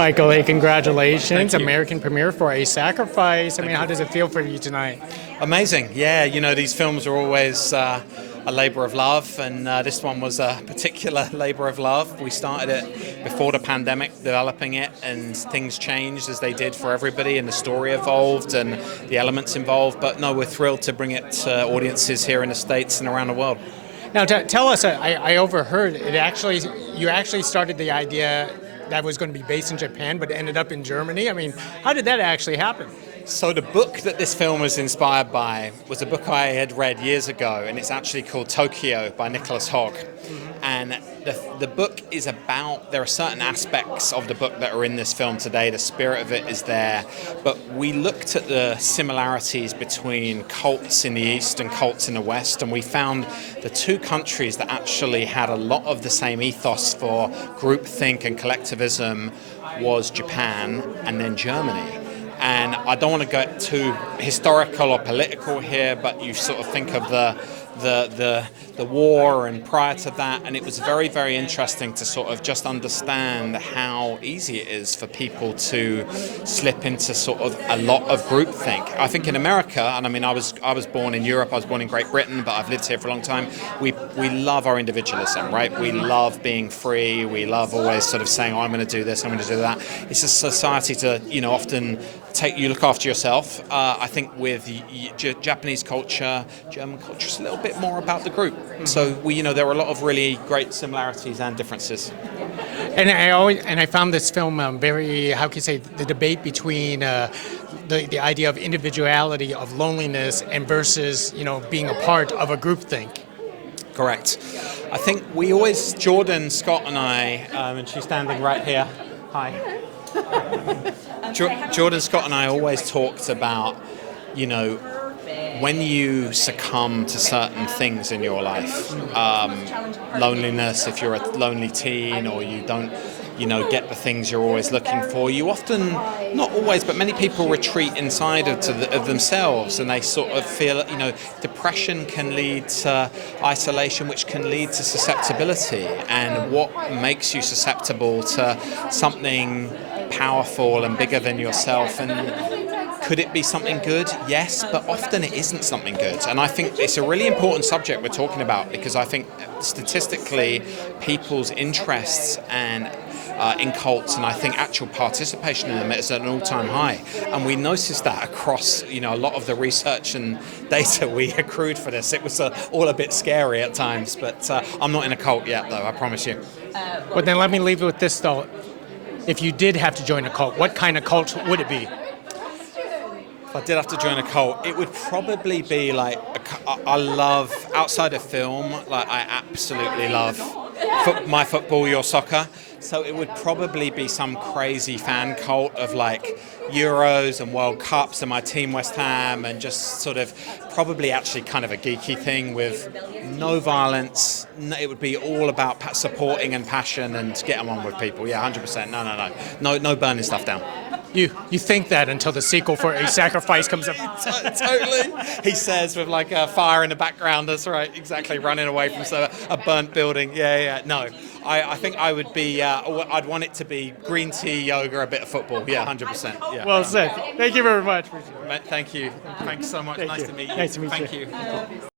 Michael, hey, congratulations. Thank you. American premiere for A Sacrifice. I mean, how does it feel for you tonight? Amazing. Yeah, these films are always a labor of love, and this one was a particular labor of love. We started it before the pandemic, developing it, and things changed as they did for everybody, and the story evolved and the elements involved. But no, we're thrilled to bring it to audiences here in the States and around the world. Now, tell us, I overheard you actually started the idea that was going to be based in Japan, but it ended up in Germany. I mean, how did that actually happen? So the book that this film was inspired by was a book I had read years ago, and it's actually called Tokyo by Nicholas Hogg. And the book is about, there are certain aspects of the book that are in this film today, the spirit of it is there, but we looked at the similarities between cults in the East and cults in the West, and we found the two countries that actually had a lot of the same ethos for groupthink and collectivism was Japan and then Germany. And I don't want to get too historical or political here, but you sort of think of the war and prior to that, and it was very, very interesting to sort of just understand how easy it is for people to slip into sort of a lot of groupthink. I think in America, and I mean I was born in Europe, I was born in Great Britain, but I've lived here for a long time. We love our individualism, right? We love being free. We love always sort of saying, oh, I'm going to do this, I'm going to do that. It's a society to often you look after yourself. I think with Japanese culture, German culture is a little bit more about the group. So there are a lot of really great similarities and differences. And I found this film very, how can you say, the debate between the idea of individuality, of loneliness, and versus being a part of a groupthink. Correct. I think we always, Jordan, Scott, and I, and she's standing right here. Hi. Jordan, Scott, and I always talked about, when you succumb to certain things in your life, loneliness, if you're a lonely teen or you don't, get the things you're always looking for, you often, not always, but many people retreat inside of themselves, and they sort of feel, depression can lead to isolation, which can lead to susceptibility. And what makes you susceptible to something powerful and bigger than yourself? And could it be something good? Yes, but often it isn't something good. And I think it's a really important subject we're talking about, because I think statistically people's interests and in cults, and I think actual participation in them is at an all-time high. And we noticed that across a lot of the research and data we accrued for this. It was all a bit scary at times, but I'm not in a cult yet, though, I promise you. But then let me leave you with this thought. If you did have to join a cult, what kind of cult would it be? If I did have to join a cult, it would probably be like, I love, outside of film, like I absolutely love my football, your soccer. So it would probably be some crazy fan cult of like Euros and World Cups and my team West Ham, and just sort of probably actually kind of a geeky thing with no violence. It would be all about supporting and passion and getting on with people. Yeah, 100%. No burning stuff down. You think that until the sequel for A Sacrifice comes up. Totally. He says with like a fire in the background. That's right. Exactly. Running away from a burnt building. Yeah. No. I think I would be, I'd want it to be green tea, yoga, a bit of football. Yeah, 100%. Yeah. Well said. Thank you very much. Thank you. Thanks so much. Nice to meet you. Nice to meet you. Thank you.